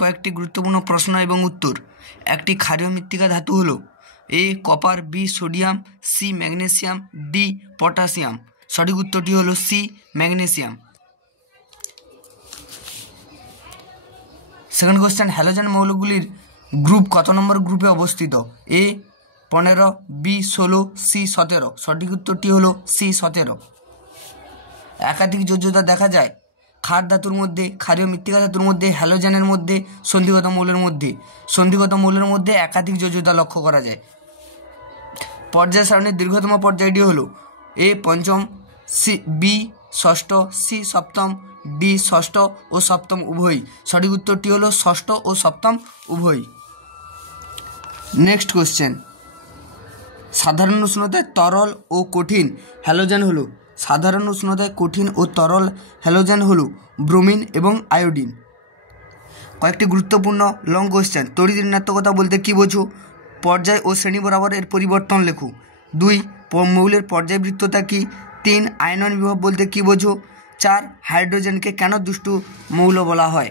কয়েকটি গুরুত্বপূর্ণ প্রশ্ন এবং উত্তর। একটি ক্ষারীয় মৃত্তিকা ধাতু হলো A copper, B sodium, C magnesium, D potassium. সঠিক উত্তরটি হলো C magnesium. Second question, halogen মৌলগুলির গ্রুপ কত নম্বর গ্রুপে অবস্থিত? A 15, B 16, C 17। সঠিক উত্তরটি হলো সি 17। একাধিক যোজ্যতা দেখা যায় ক্ষার ধাতুর মধ্যে, ক্ষারীয় মৃত্তিকা ধাতুর মধ্যে, হ্যালোজেনের মধ্যে, সন্ধিগত মৌলের মধ্যে। সন্ধিগত মৌলের মধ্যে একাধিক যোজ্যতা লক্ষ্য করা যায়। পর্যায় সারণীর দীর্ঘতম পর্যায়টি হলো এ 5ম, সি বি 6ষ্ঠ, সি 7ম, ডি 6ষ্ঠ ও 7ম উভয়ই। সঠিক উত্তরটি হলো 6ষ্ঠ ও 7ম উভয়ই। নেক্সট কোশ্চেন, সাধারণ উষ্ণতায় তরল ও কঠিন হ্যালোজেন হলো, সাধারণ উষ্ণতায় কঠিন ও তরল হ্যালোজেন হলো ব্রোমিন এবং আয়োডিন। কয়েকটি গুরুত্বপূর্ণ লং কোশ্চেন, তড়িৎ ঋণাত্মকতা বলতে কী বোঝো? পর্যায় ও শ্রেণী বরাবর এর পরিবর্তন লেখো। 2 মৌলের পর্যায়বৃত্ততা কী? 3 আয়নন বিভব বলতে কী বোঝো? 4 হাইড্রোজেনকে কেন দুষ্টু মৌল বলা হয়?